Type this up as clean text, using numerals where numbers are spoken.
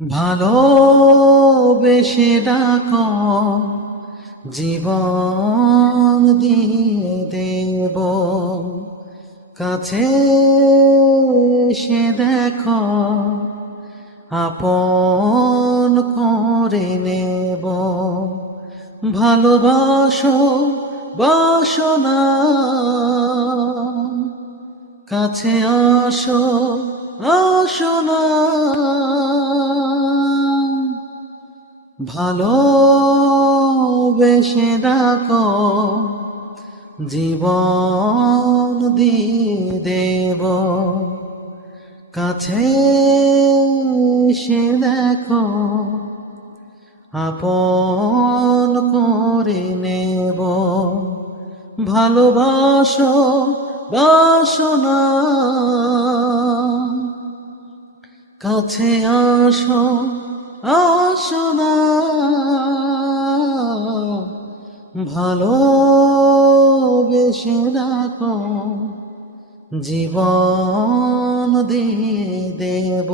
ভালোবেসে ডাকো, জীবন দিয়ে দেব। কাছে এসে দেখো, আপন করে নেব। ভালোবাসো বাসনা, কাছে আসো আসো না। ভালোবেসে ডাকো, জীবন দিয়ে দেব। কাছে এসে দেখো, আপন করে নেব। ভালোবাসো বাসনা, কাছে আসো আসো না। ভালোবেসে ডাকো, জীবন দিয়ে দেব।